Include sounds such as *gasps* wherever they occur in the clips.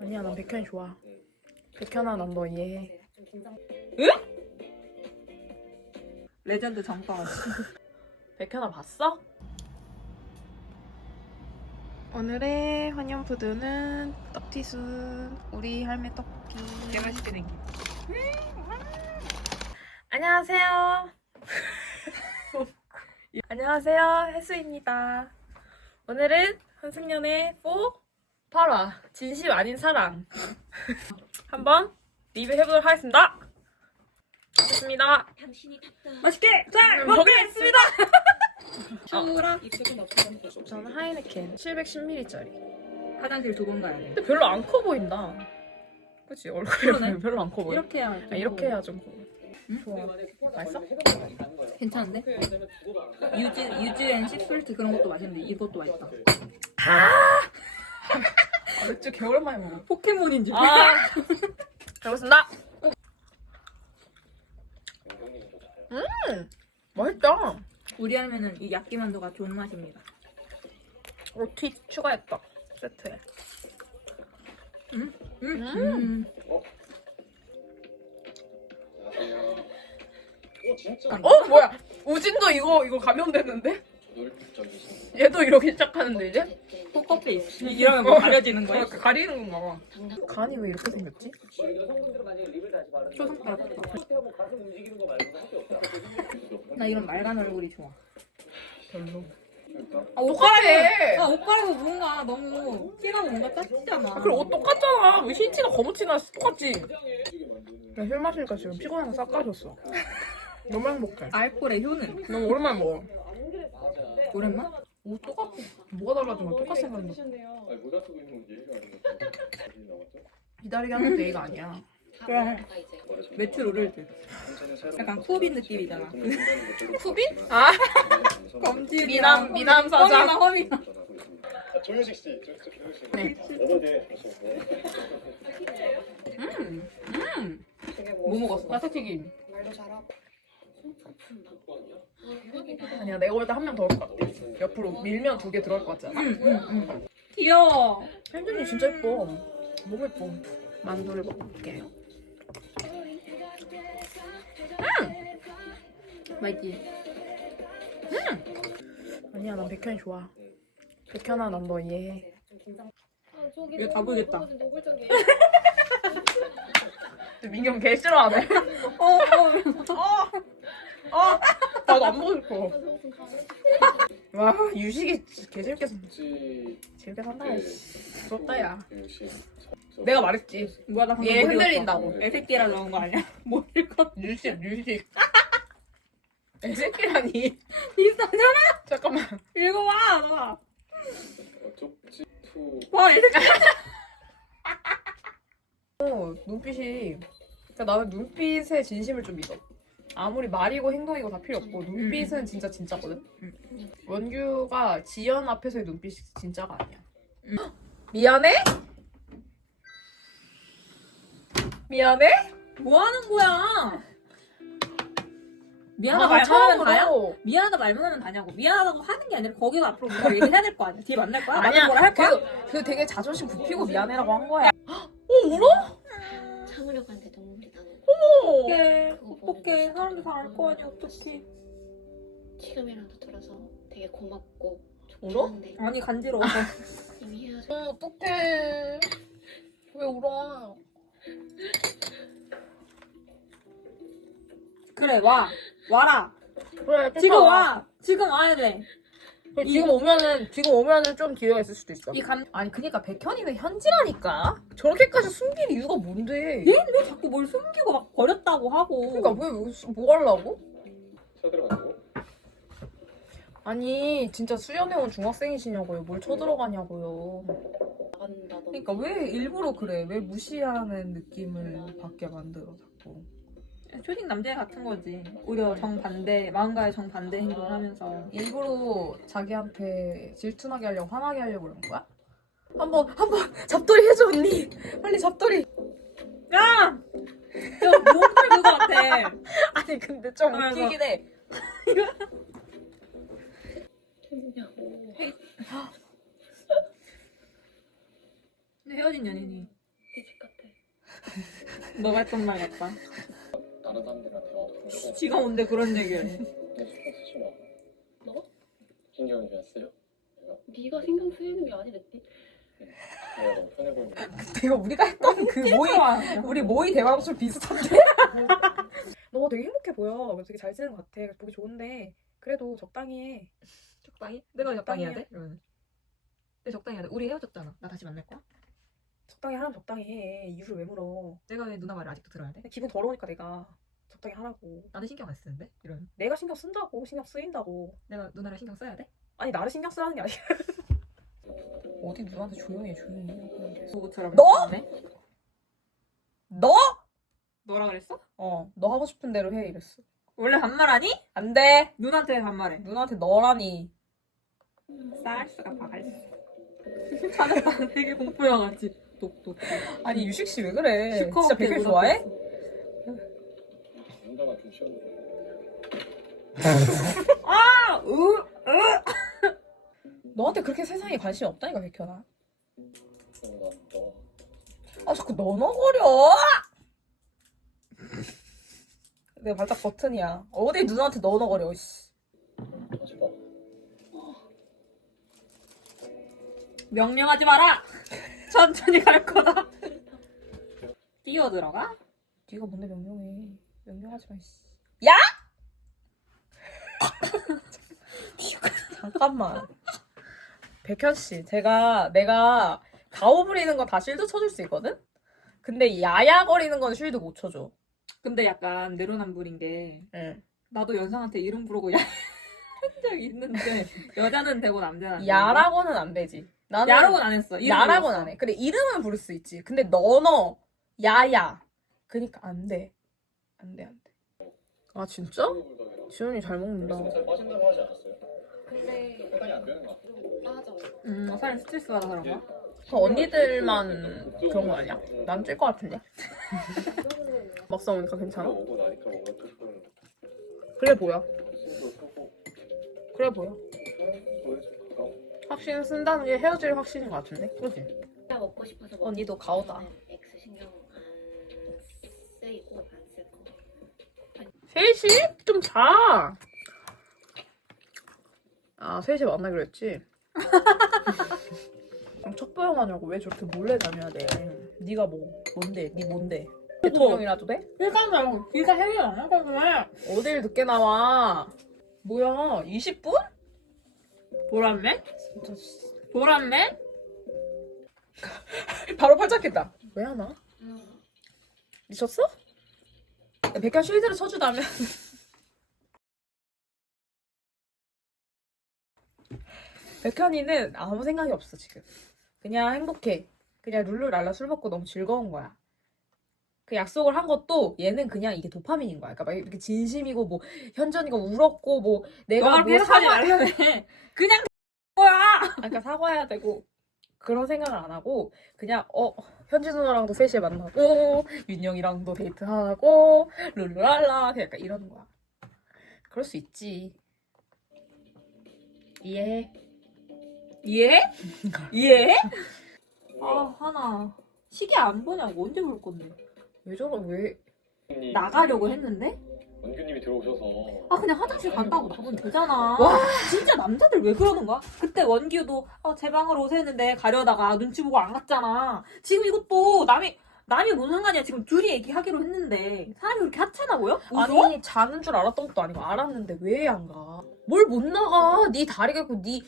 아니야 난 백현이 좋아. 백현아 난 너 이해해. 레전드 정가원. *laughs* 백현아 봤어? 오늘의 환영푸드는 떡튀순 우리 할매 떡볶이 개 맛있게 생긴. 안녕하세요. *laughs* 안녕하세요 혜수입니다. 오늘은 한승연의 4 8화 진심 아닌 사랑 *laughs* 한번 리뷰해보도록 하겠습니다 좋습니다 맛있게 잘 먹겠습니다 추라. *laughs* 저는 하이네켄 710ml짜리 화장실 두 번 가야 돼. 근데 별로 안 커 보인다. 그치 얼굴이 그러네. *laughs* 별로 안 커 보여. 이렇게 해야 아, 이렇게 해야 좀 커. 응? 좋아. 맛있어? 괜찮은데? 유즈 유즈앤 시플트 그런 것도 맛있는데 이것도 맛있다. 아, 맥주 개오랜만에 먹어. 포켓몬인 줄. 아, *laughs* 잘 먹습니다. 음, 맛있다. 우리 할매는 이 야끼만두가 좋은 맛입니다. 로티 추가했다. 세트에. 음. 음. 음. 어 뭐야? 우진도 이거 이거 감염됐는데? 얘도 이렇게 시작하는데 이제? 포커페이스. 이러면 뭐 가려지는 거야? 이렇게 가리는 건가 봐. 간이 왜 이렇게 생겼지? 초상가락 같다. 나 이런 말간 얼굴이 좋아. 별로. 아, 옷 똑같아. 아, 옷 갈아입어 뭔가 너무 티나고 뭔가 짜증잖아. 아, 그래 옷 똑같잖아. 왜 흰티나 검은티나 똑같지? 나술 마시니까 지금 피곤해서 싹 가졌어. 너무 행복해. 알코올의 효는 너무 오랜만에 먹어. 오랜만? 옷 똑같고 뭐가 달라지면 똑같이 생겼는데. 아니 모자 쓰고 있는 건 예의가 아닌 것 같아. 어디 나왔죠? 기다리게 하는 것도 예의가 아니야. 그래. 말해서 매출 오를 새로운 약간 쿠빈 느낌이잖아. *laughs* 쿠빈? 아. *laughs* 검지 미남, 미남 사장. 허미나 허미나. 전하고 있습니다. 아, 씨, 조, 조, 조효식 씨. 네. 여러 대 하셨고. 음, 음. 뭐 먹었어? 야채튀김. 말도 잘하고 아니야 내가 볼 때 한 명 더 올 것 같아. 옆으로 밀면 두 개 들어올 것 같지 않아? 응, 응, 응. 귀여워. 혜준이 진짜 예뻐. 너무 예뻐. 만두를 먹을게요. 맛있지? 아니야 난 백현이 좋아. 백현아 난 너 이해해. 이거 다 보이겠다. 근데 민경 개 싫어하네. 어, 어. 아, 나도 안 보고 싶어. 와, 유식이 개 재밌게 산- 재밌게 산다. 그, 씨. 부럽다, 야. 내가 말했지. 뭐야, 나 방금 얘뭐 흔들린다고. 읽었어? 애새끼라 넣은 거 아니야? *laughs* 뭐 읽었? 유식, 유식. *laughs* 애 새끼라니. *laughs* 비슷하잖아? 잠깐만. 읽어봐, 쪽지 투 와, 애 새끼. 어, 눈빛이. 그러니까 나는 눈빛에 진심을 좀 믿어. 아무리 말이고 행동이고 다 필요 없고 눈빛은 진짜 진짜거든. 음. 원규가 지연 앞에서의 눈빛이 진짜가 아니야. 음. 미안해? 미안해? 뭐 하는 거야? 미안하다 아, 말만 하면 다야? 처음으로. 미안하다 말만 하면 다냐고. 미안하다고 하는 게 아니라 거기가 앞으로 뭔가 얘기해야 될 거 아니야. 뒤에 만날 거야? 아니야. 뭐라 할 거야? 그, 그 되게 자존심 굽히고 미안해라고 한 거야. 어, 울어? 참으려고 하는데 눈물이 나는 어. 어떡해. 그거 어떡해. 사람들 다 알 거 아니야. 어떡해. 지금이라도 들어서 되게 고맙고 울어? 좋은데 아니, 간지러워. *laughs* 이미 헤어져 어, 어떡해. 왜 울어? 그래, 와. 와라. 그래, 지금 와. 지금 와야 돼. 지금 오면은, 지금 오면은 좀 기회가 있을 수도 있어. 이 감, 아니, 그니까 백현이는 현지라니까? 저렇게까지 숨길 이유가 뭔데? 왜 자꾸 뭘 숨기고 막 버렸다고 하고. 그니까 왜, 뭐 하려고? 쳐들어가고 아니, 진짜 수련회원 중학생이시냐고요. 뭘 쳐들어가냐고요. 그니까 왜 일부러 그래? 왜 무시하는 느낌을 받게 만들어, 자꾸. 초딩 남자 같은 거지. 오히려 정반대, 마음과의 정반대 행동을 하면서. 일부러 자기한테 질투나게 하려고 화나게 하려고 그런 거야? 한번 한번 *laughs* 잡돌이 해줘 언니 빨리 잡돌이 야! 저 몸살 그거 같아. 아니 근데 좀 웃기긴 해 근데 *laughs* 헤어진 연인이 집 같아. 너가 했던 말 같다. 다른 사람들이랑 대화도 해보고 지가 뭔데 그런 얘기를 해. 근데 신경 쓰지 마. 너? 신경이 왜 쓰여? 내가 네가 신경 쓰이는 게 아니랬지. 내가 너무 편해 보이는 이거 우리가 했던 그 모의 우리 모의 대화방송 비슷한데? *laughs* 너 되게 행복해 보여. 되게 잘 지내는 것 같아. 보기 좋은데 그래도 적당히 해. 적당히? 내가 적당히 해야 적당히 돼? 이러면. 내 적당히 해야 돼. 우리 헤어졌잖아. 나 다시 만날 거야? 적당히 하라면 적당히 해. 이유를 왜 물어? 내가 왜 누나 말을 아직도 들어야 돼? 기분 더러우니까 내가 적당히 하라고. 나는 신경 안 쓰는데? 이러면. 내가 신경 쓴다고 신경 쓰인다고. 내가 누나를 신경 써야 돼? 아니 나를 신경 쓰라는 게 아니야. *laughs* 어디 누나한테 조용히 해 조용히 해. 누구처럼. 너? 네? 너? 너라 그랬어? 어, 너 하고 싶은 대로 해 이랬어. 원래 반말하니? 안 돼. 누나한테 왜 반말해. 누나한테 너라니. 쌀수가 박알수. *laughs* 찾았다. 되게 공포 영화지. 똑똑. 아니 유식 씨 왜 그래? 시커멓게 진짜 백일 묻어버렸어. 좋아해? 좀. 아! 으! 너한테 그렇게 세상에 관심이 없다니까 백현아. 너. 아 자꾸 너너거려. 내가 발작 버튼이야. 어디 누나한테 너너거려. 씨. 마. 명령하지 마라! 천천히 갈 거다. 뛰어 들어가? 네가 뭔데 명령해. 명령하지 마. 씨. 야! 잠깐만. 백현 씨, 제가 내가 가오 부리는 건다 실드 쳐줄 수 있거든. 근데 야야거리는 건 실드 못 쳐줘. 근데 약간 내로남불인 게 응. 나도 연상한테 이름 부르고 야 *laughs* 한 적이 있는데 여자는 되고 남자는 안 되고. 야라고는 안 되지. 나는 야라고는 안 했어. 이름 야라고는 불렀어. 안 해. 근데 이름은 부를 수 있지. 근데 너너 야야. 그니까 안 돼. 안 돼, 안 돼. 아, 진짜? 지훈이 잘 먹는다. 빠진다고 하지 않았어요? 근데 해당이 안 되는 거 같아. 맞아. 음, 사람 스트레스 받아서 그런가? 그 언니들만 그런 거 아니야? 난 찔 것 같은데. *laughs* 막상 오니까 괜찮아? 오고 나니까 뭔가 조금 그래 보여. 그래 보여. 좀. 확신 쓴다는 게 헤어질 확신인 것 같은데? 그지? 진짜 먹고 싶어서 먹 언니도 가오다. X 신경 안 쓰이고 안 쓸 거. 3시? 좀 자. 아, 3시에 만나기로 했지? *laughs* 그럼 첩보영 하냐고 왜 저렇게 몰래 다녀야 돼? 네가 뭐, 뭔데? 네 뭔데? 대통령이라도 돼? 일단 말고 기사 해결 안할 거구나. 어딜 늦게 나와? 뭐야, 20분? 씨. 보람맨? *laughs* 바로 팔짝했다. 왜 하나? 미쳤어? 야, 백현 쉴드를 쳐주다면 *laughs* 백현이는 아무 생각이 없어 지금 그냥 행복해 그냥 룰루랄라 술 먹고 너무 즐거운 거야 그 약속을 한 것도 얘는 그냥 이게 도파민인 거야 그러니까 막 이렇게 진심이고 뭐 현전이가 울었고 뭐 내가 뭐 사과 말라며. 그냥 *laughs* 거야. 아, 그러니까 사과해야 되고 그런 생각을 안 하고 그냥 어 현지 누나랑도 3시에 만나고 윤영이랑도 데이트하고 룰루랄라 약간 이러는 거야 그럴 수 있지 이해해 이해해? *laughs* 이해해? 아, 하나. 시계 안 보냐고 언제 볼 건데? 왜 저러 왜 나가려고 했는데? 원균님이 들어오셔서 아 그냥 화장실 갔다고 나가면 되잖아. 와. 진짜 남자들 왜 그러는 거야? 그때 원기우도 어, 제 방으로 오세요 했는데 가려다가 눈치 보고 안 갔잖아. 지금 이것도 남이 남이 뭔 상관이야. 지금 둘이 얘기하기로 했는데 사람이 그렇게 하찮아고요? 웃어? 아니 자는 줄 알았던 것도 아니고 알았는데 왜 안 가? 뭘 못 나가? 네 다리가 있고 네,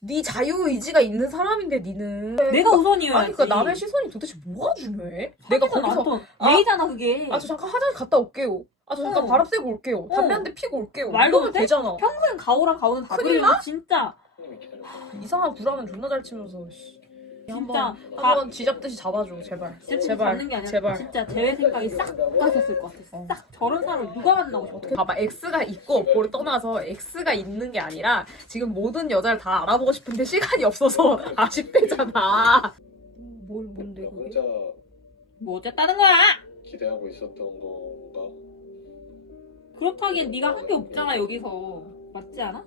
네 자유 의지가 있는 사람인데 니는 내가 우선이어야지. 아니 그러니까 남의 시선이 도대체 뭐가 중요해? 내가 거기서 또 아. 예의잖아 그게. 아 저 잠깐 화장실 갔다 올게요. 아 저 잠깐 어. 바람 쐬고 올게요. 어. 담배 한 대 피고 올게요. 말도 이러면 돼? 되잖아. 평소엔 가오랑 가오는 다 큰일 그러면 진짜. 이상한 불안은 존나 잘 치면서 씨. 진짜 한번 쥐잡듯이 잡아줘 제발. 제발. 잡는 게 아니라 제발. 진짜 제외 생각이 싹 빠졌을 것 같아. 어. 싹 저런 사람을 누가 만나고 싶어? 봐봐 X가 있고 없고를 떠나서 X가 있는 게 아니라 지금 모든 여자를 다 알아보고 싶은데 시간이 없어서 *laughs* 아쉽대잖아. 뭘 뭔데 그게? 혼자 뭐 어쨌다는 거야? 기대하고 있었던 건가? 그렇다기엔 네가 한 게 없잖아 여기서 맞지 않아?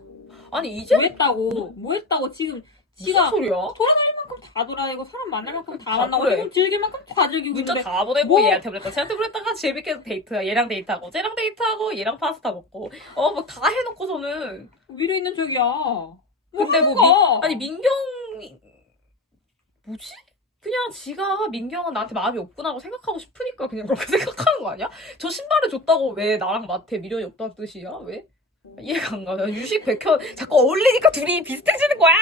아니 이제 뭐 했다고 뭐 했다고 지금 지가 소리야? 만큼 다 돌아다니고 사람 만날 만큼 다 다 만나고 그래. 돈 즐길 만큼 다 즐기고 문자 근데 다 보내고 뭐? 얘한테 보냈다 쟤한테 보냈다가 재밌게 데이트 얘랑 데이트하고 쟤랑 데이트하고 얘랑 파스타 먹고 어뭐다 해놓고서는 위로 있는 적이야. 근데 뭐 민, 아니 민경이 뭐지? 그냥 지가 민경은 나한테 마음이 없구나고 생각하고 싶으니까 그냥 그렇게 *laughs* 생각하는 거 아니야? 저 신발을 줬다고 왜 나랑 마트에 미련이 없다는 뜻이야? 왜? 이해가 안 가. 나 유식 백현 자꾸 어울리니까 둘이 비슷해지는 거야.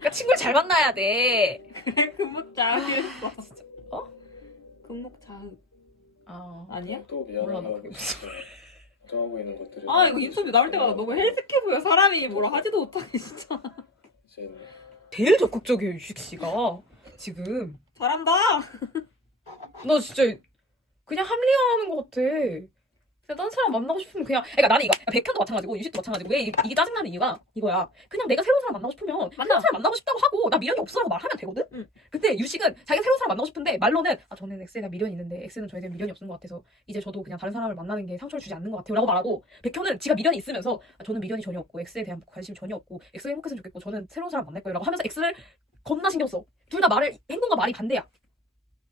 그러니까 친구를 잘 만나야 돼. *laughs* 금목 자흑이랬어. 어? 금목 자흑 아, 아니야? 또 몰라, 나 미안하다고 그게 무슨 걱정하고 있는 것들이 아 이거 인터뷰 나올 때마다 너무 헬스케 보여. 사람이 뭐라 하지도 못하네 진짜. 이제 제일 적극적이에요 유식 씨가 지금. 잘한다. 나 진짜 그냥 합리화하는 것 같아. 그냥 딴 사람 만나고 싶으면 그냥 그러니까 나는 이거 백현도 마찬가지고 유식도 마찬가지고 왜 이- 이게 짜증나는 이유가 이거야. 그냥 내가 새로운 사람 만나고 싶으면 새로운 사람 만나고 싶다고 하고 나 미련이 없어라고 말하면 되거든. 응. 근데 유식은 자기가 새로운 사람 만나고 싶은데 말로는 아 저는 엑스에 대한 미련이 있는데 엑스는 저에 대한 미련이 없는 것 같아서 이제 저도 그냥 다른 사람을 만나는 게 상처를 주지 않는 것 같아요 라고 말하고 백현은 지가 미련이 있으면서 아, 저는 미련이 전혀 없고 엑스에 대한 관심이 전혀 없고 엑스가 행복했으면 좋겠고 저는 새로운 사람 만날 거예요 라고 하면서 엑스를 겁나 신경 써. 둘 다 말을 행동과 말이 반대야.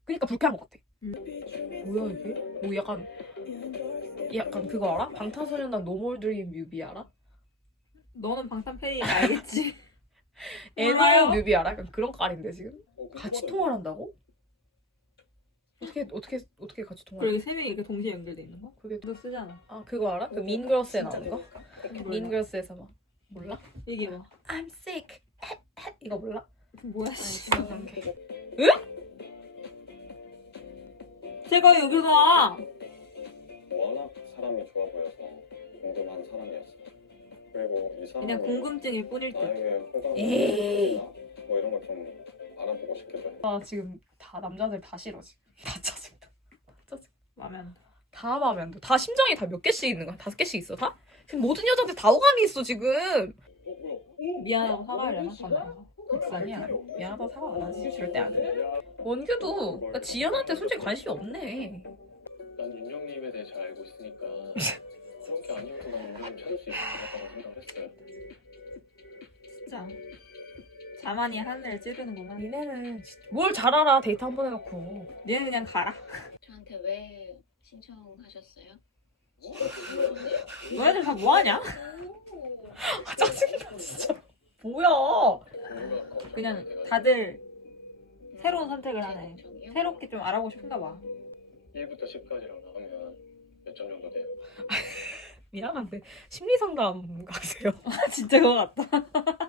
그러니까 불쾌한 것 같아. 뭐야 이게? 뭐 약간 약간 그거 알아? 방탄소년단 노멀 드림 뮤비 알아? 너는 방탄 팬이 알겠지. *laughs* 애니어 몰라요. 뮤비 알아? 약간 그런 깔인데 지금 어, 같이 통화를 한다고? 어떻게 어떻게 어떻게 같이 통화를? 그리고 세 명이 이렇게 동시에 연결돼 있는 거? 그게 너 쓰잖아. 아 그거 알아? 그 민걸스에 나오는 거? 몰라. 민걸스에서 막 몰라? 이게 뭐? I'm sick. 이거 몰라? 뭐야 씨. 응? 제가 여기서 와. 워낙 사람이 좋아 보여서 궁금한 사람이었어. 그리고 이 사람이 그냥 궁금증일 뿐일 듯. 나에게 호감이 에이. 있나? 뭐 이런 걸 좀 알아보고 싶기도 해. 아 지금 다 남자들 다 싫어 지금 *laughs* 다 짜증나 마음에 안 들어. 다 마음에 안 들어 다 심장이 다 몇 개씩 있는 거야? 다섯 개씩 있어 다? 지금 모든 여자한테 다 호감이 있어 지금 어, 뭐야? 어? 미안하고 사과하려나? 건너서. 아니야 미안하다고 사과 안 하지 절대 안 해 원규도 그러니까 지연한테 솔직히 관심이 없네 난 윤영님에 대해 잘 알고 있으니까 그렇게 아니어도 난 윤영님 찾을 수 있을 것 같다고 생각을 했어요. 진짜. 자만이 하늘을 찌르는구만. 니네는 진짜 뭘잘 알아 데이트 한 번 해놓고 얘는 그냥 가라. 저한테 왜 신청하셨어요? 너네들 다 뭐하냐? 아 짜증나 진짜 뭐야 그냥 다들 새로운 선택을 하네. 새롭게 좀 알아보고 싶은가 봐. 1부터 10까지랑 나누면 몇 점 정도 돼요? *laughs* 미안한데 심리 상담 가세요 *laughs* 진짜 그거 같다. *laughs*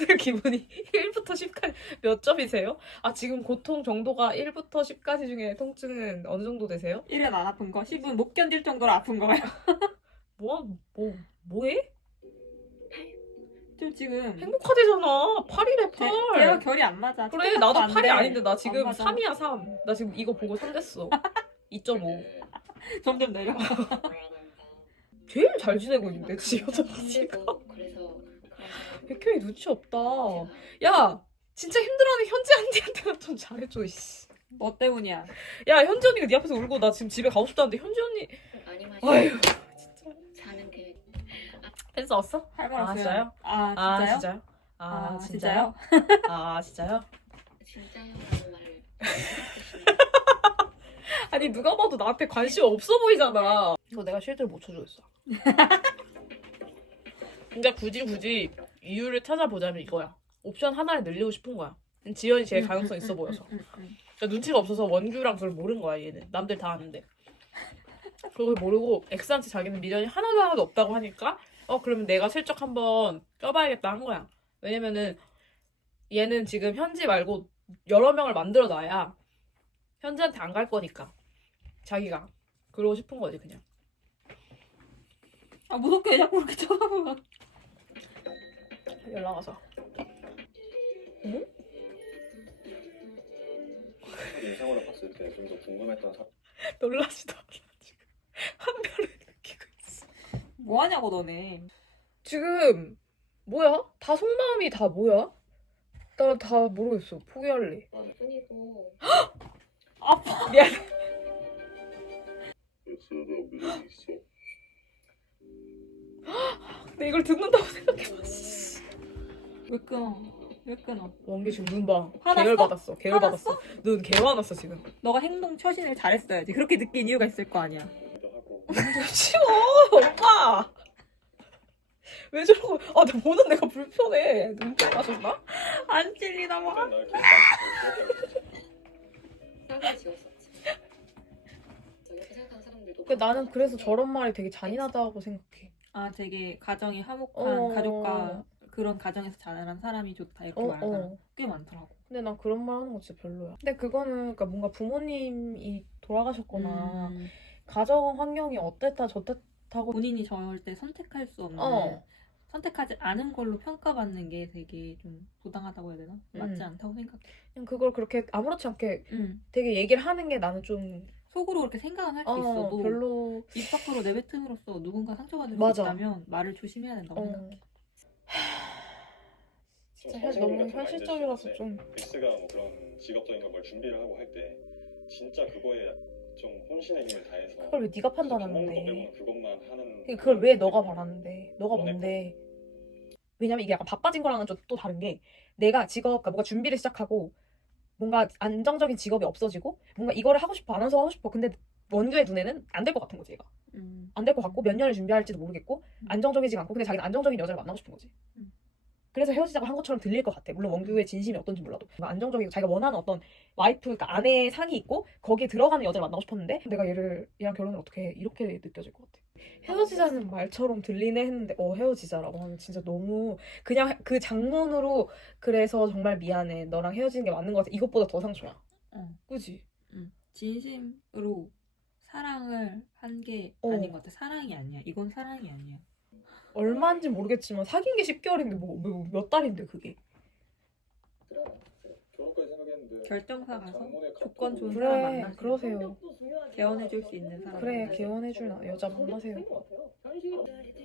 오늘 기분이 1부터 10까지 몇 점이세요? 아 지금 고통 정도가 1부터 10까지 중에 통증은 어느 정도 되세요? 1은 안 아픈 거, 10은 못 견딜 정도로 아픈 거야. 뭐, 뭐, 뭐해? 좀 지금 행복하대잖아 8이래 제, 8 제가 결이 안 맞아. 그래 나도 안 8이 돼. 아닌데 나안 지금 맞아. 3이야 3. 나 지금 이거 보고 3 됐어. 2.5. 네. *laughs* 점점 내려. *laughs* 제일 잘 지내고 있는데 지금 여자 힘들고 그래서 *laughs* 백현이 눈치 없다. 야 진짜 힘들어하는 현지 언니한테만 좀 잘해줘 이씨. 너 때문이야. 야 현지 언니가 네 앞에서 울고 나 지금 집에 가고 싶다는데 현지 언니 많이 아휴 마시고 진짜 자는 계획 팬스 왔어? 할말 아, 없어요. 진짜요? 아, 아 진짜요? 진짜요? 아, 아, 진짜요? 아 진짜요? 진짜요라는 말을 하시네요. 아니 누가 봐도 나한테 관심 없어 보이잖아. 이거 내가 실제로 못 쳐주겠어. 근데 *laughs* 굳이 굳이 이유를 찾아보자면 이거야. 옵션 하나를 늘리고 싶은 거야. 지연이 제일 가능성 있어 보여서. 그러니까 눈치가 없어서 원규랑 그걸 모르는 거야 얘는. 남들 다 아는데. 그걸 모르고 엑스한테 자기는 미련이 하나도 하나도 없다고 하니까 어 그러면 내가 슬쩍 한번 껴봐야겠다 한 거야. 왜냐면은 얘는 지금 현지 말고 여러 명을 만들어 놔야 현지한테 안 갈 거니까 자기가 그러고 싶은 거지 그냥. 아 무섭게 왜 자꾸 그렇게 쳐다봐. 연락 와서. 인상으로 봤을 때 좀 더 궁금했던 사람 놀라지도 않아 지금 한별을 느끼고 있어. 뭐 하냐고 너네. 지금 뭐야? 다 속마음이 다 뭐야? 나 다 모르겠어. 포기할래. 뿐이고 아파. 미안. 근데 이걸 듣는다고 생각해봐. 씨. 왜 끊어? 왜 끊어? 원기 지금 눈 봐. 화났어? 계열 받았어. 계열? 받았어. 눈 개화 났어 지금. 너가 행동 처신을 잘했어야지. 그렇게 느낀 이유가 있을 거 아니야. 치워 오빠. 왜 저러고? 아, 나 보는 내가 불편해. 눈물 나셨나? 안 찔리나 봐. 저 이렇게 생각하는 사람들도 그 나는 그래서 저런 말이 되게 잔인하다고 생각해. 아 되게 가정이 화목한 어. 가족과 그런 가정에서 자란 사람이 좋다 이렇게 어, 말하는 사람 어. 꽤 많더라고. 근데 난 그런 말 하는 거 진짜 별로야. 근데 그거는 그러니까 뭔가 부모님이 돌아가셨거나 음, 가정 환경이 어땠다 저땠다고 본인이 절대 선택할 수 없는 어. 선택하지 않은 걸로 평가받는 게 되게 좀 부당하다고 해야 되나? 맞지 음. 않다고 생각해. 그냥 그걸 그렇게 아무렇지 않게 음. 되게 얘기를 하는 게 나는 좀 속으로 그렇게 생각은 할수 어, 있어도 별로. 입 밖으로 내뱉음으로써 누군가 상처받을 맞아. 수 있다면 말을 조심해야 된다고 어. 생각해. 진짜 현- 너무 현실적이라서 좀 빅스가 뭐 그런 직업적인 걸 뭘 준비를 하고 할 때 진짜 그거에 좀 혼신의 힘을 다해서 그걸 왜 네가 거 판단하는데? 빼고는 그것만 하는 그러니까 그걸 왜 너가 말하는데? 너가 뭔데? 왜냐면 이게 약간 바빠진 거랑은 좀 또 다른 게 내가 직업 그러니까 뭔가 준비를 시작하고 뭔가 안정적인 직업이 없어지고 뭔가 이거를 하고 싶어 아나운서 하고 싶어 근데 원규의 눈에는 안 될 것 같은 거지 얘가 음. 안될 것 같고 몇 년을 준비할지도 모르겠고 음. 안정적이지가 않고 근데 자기는 안정적인 여자를 만나고 싶은 거지 음. 그래서 헤어지자고 한 것처럼 들릴 것 같아 물론 원규의 진심이 어떤지 몰라도 안정적이고 자기가 원하는 어떤 와이프 그러니까 아내의 상이 있고 거기에 들어가는 여자를 만나고 싶었는데 내가 얘를 얘랑 결혼을 어떻게 해 이렇게 느껴질 것 같아 헤어지자는 말처럼 들리네 했는데 어 헤어지자라고 하면 진짜 너무 그냥 그 장문으로 그래서 정말 미안해 너랑 헤어지는 게 맞는 것 같아 이것보다 더 상처야 어. 그지 음. 진심으로 사랑을 한게 어. 아닌 것 같아. 사랑이 아니야. 이건 사랑이 아니야. 얼마인지 모르겠지만 사귄 게 10개월인데 뭐 몇 달인데 그게 결혼까지 생각했는데 결정사 가서 조건 좋은 그래, 사람 만나서 그러세요. 개원해줄 수 있는 사람 그래 만나서. 개원해줄 나- 여자 만나세요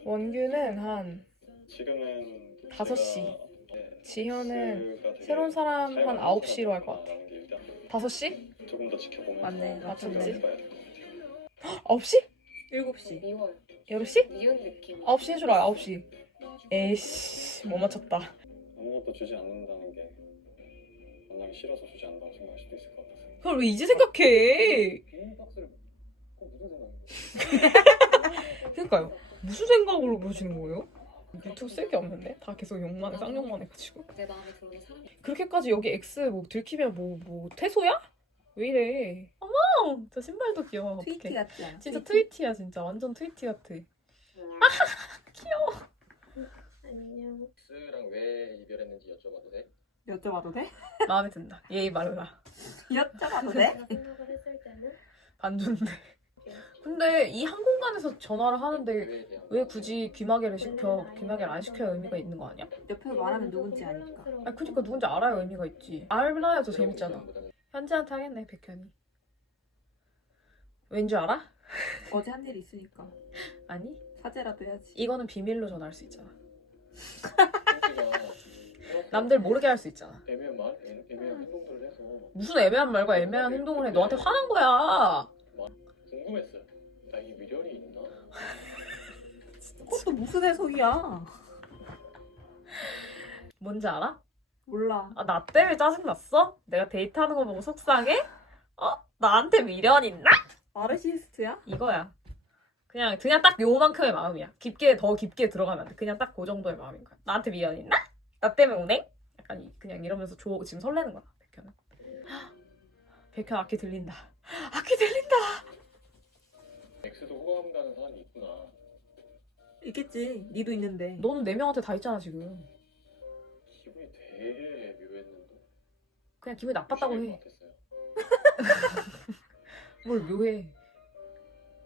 원규는 한 지금은 다섯 시. 네, 지현은 되게 새로운 사람 한 사용하는 9시로 할 것 같아 사람이구나라는 게 일단 5시? 조금 더 지켜보면서 맞네. 맞췄지? 해봐야 될것 같아요. 9시? 7시. 미월 8시? 미운 느낌. 9시 해주라 9시 에이씨 못 맞췄다 아무것도 주지 않는다는 게 만나기 싫어서 주지 않는다고 생각할 수도 있을 것 같아서 그걸 왜 이제 생각해 비닐 박스를 꼭 무슨 생각인가요? *laughs* 그러니까요 무슨 생각으로 그러시는 거예요? 유튜브 쓸 게 없는데? 다 계속 욕만 해 쌍욕만 해가지고 내 마음에 들어오는 사람이 그렇게까지 여기 X 뭐 들키면 뭐 뭐 퇴소야? 왜 이래 어머 저 신발도 귀여워 트위티 어떡해. 같지 않아? 진짜 트위티 야 진짜 완전 트위티 같아 *laughs* 안녕. 빅스랑 왜 이별했는지 여쭤봐도 돼? 여쭤봐도 돼? 마음에 든다 예의 말라 여쭤봐도 돼? 내가 생각을 했을 때는 반존데 근데 이 한 공간에서 전화를 하는데 왜 굳이 귀마개를 시켜 귀마개를 안 시켜야 의미가 있는 거 아니야? 옆에서 말하면 누군지 아니까. 아 그니까 누군지 알아야 의미가 있지 알아야 더 재밌잖아 현지한테 하겠네 백현이 왠 줄 알아? *laughs* 어제 한 일이 있으니까 아니 사죄라도 해야지. 이거는 비밀로 전할 수 있잖아 *laughs* 남들 모르게 할 수 있잖아 애매한 말, 애- 애매한 행동들을 해서 무슨 애매한 말과 애매한 행동을 해 너한테 화난 거야 궁금했어요. 나이 미련이 있나? *laughs* 그것도 무슨 해석이야? 뭔지 알아? 몰라. 아, 나 때문에 짜증났어? 내가 데이트하는 거 보고 속상해? 어? 나한테 미련 있나? 나르시스트야? 이거야. 그냥 그냥 딱 요만큼의 마음이야. 깊게 더 깊게 들어가면 안 돼. 그냥 딱 그 정도의 마음인 거야. 나한테 미련 있나? 나 때문에 운행? 약간 이- 그냥 이러면서 조, 지금 설레는 거야. 백현은. *gasps* 백현 악기 들린다. *gasps* 악기 들린다. 엑스도 호감 가는 사람이 있구나. 있겠지. 니도 있는데. 너는 네 명한테 다 있잖아 지금. 되게 묘했는데. 그냥 기분이 나빴다고 것 해. *laughs* 뭘 묘해.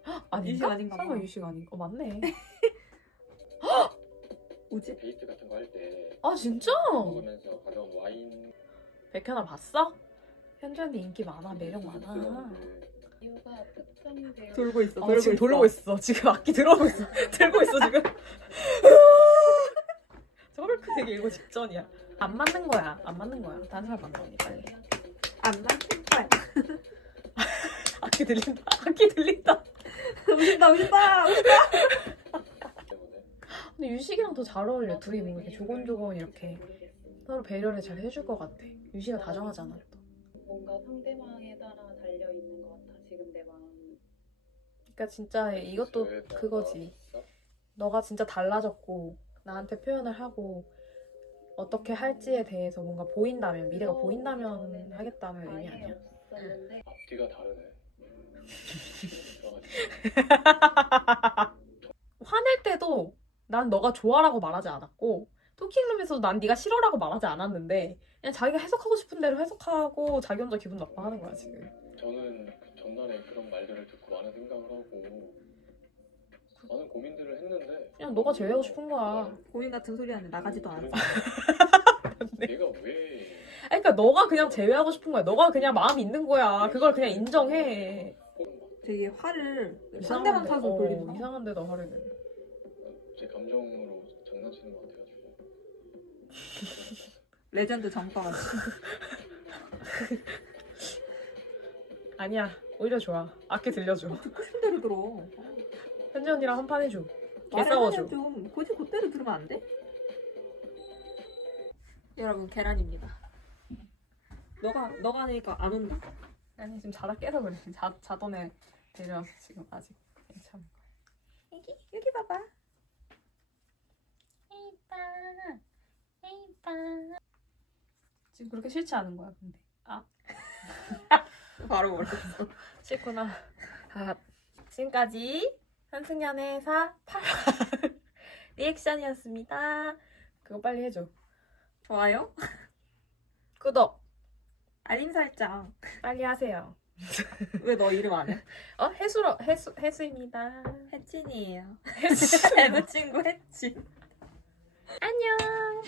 헉, 아닌가? 유식 아닌가 봐. 설마 유식 아닌가? 어 맞네. *laughs* 뭐지? 데이트 같은 거 할 때 아 진짜? 먹으면서 가져온 와인 백현아 봤어? 현주한테 인기 많아. 매력 많아. 이유가 특정되어 돌고 있어. 어, 지금 돌고 있어. 지금 악기 들어오고 있어. *laughs* 들고 있어 지금. 저 헐크 되게 이거 직전이야. 안 맞는 거야. 안 맞는 거야. 다른 사람 만나 언니 빨리. 안 맞는 거야. *laughs* 악기 들린다. 악기 들린다. 웃긴다, 웃긴다. 때문에 근데 유식이랑 더 잘 어울려. 둘이 뭔가 이렇게 조곤조곤 이렇게 서로 배려를 잘 해줄 것 같아. 유시가 다정하잖아. 또. 뭔가 상대방에 따라 달려 있는 것 같아. 지금 내 마음이. 그러니까 진짜 이것도 그거지. 너가 진짜 달라졌고 나한테 표현을 하고 어떻게 할지에 대해서 뭔가 보인다면 미래가 보인다면 하겠다는 의미 아니야? 앞뒤가 다르네. 들어가지. *laughs* 화낼 때도 난 너가 좋아라고 말하지 않았고 토킹룸에서도 난 네가 싫어라고 말하지 않았는데 그냥 자기가 해석하고 싶은 대로 해석하고 자기 혼자 기분 나빠하는 거야 지금. 저는 그 전날에 그런 말들을 듣고 많은 생각을 하고 많은 고민들을 했는데 그냥 너가 제외하고 싶은 거야. 고인 같은 소리 하는데 나가지도 않아. *laughs* 얘가 왜 아니, 그러니까 너가 그냥 제외하고 싶은 거야. 너가 그냥 마음이 있는 거야. 그걸 그냥 인정해. 되게 화를 상대방 탓으로 어, 돌리는 거. 이상한데도 화를 내. 제 감정으로 장난치는 것 같아가지고 *laughs* 레전드 정빠가 아니야. 오히려 좋아. 악기 들려줘. 듣고 싶은 대로 들어. 현지 언니랑 한 판 해줘. 개 말을 싸워줘. 하면 좀 고지 곧대로 들으면 안 돼? 여러분 계란입니다. 너가 너가 하니까 안 온다. 아니 지금 자다 깨서 그래. 자 자던 애 데려와서 지금 아직 거야. 여기 여기 봐봐. 지금 그렇게 싫지 않은 거야, 근데. 아 *laughs* 바로 멀어. *laughs* 싫구나. 아 지금까지 한승연의 사 8화 *laughs* 리액션이었습니다. 그거 빨리 해줘. 좋아요. *laughs* 구독 알림 설정. 빨리 하세요. *laughs* 왜 너 이름 안 해? 어 해수로 해수 해수입니다. 혜진이에요. 해수. 애부 친구 혜진. 안녕.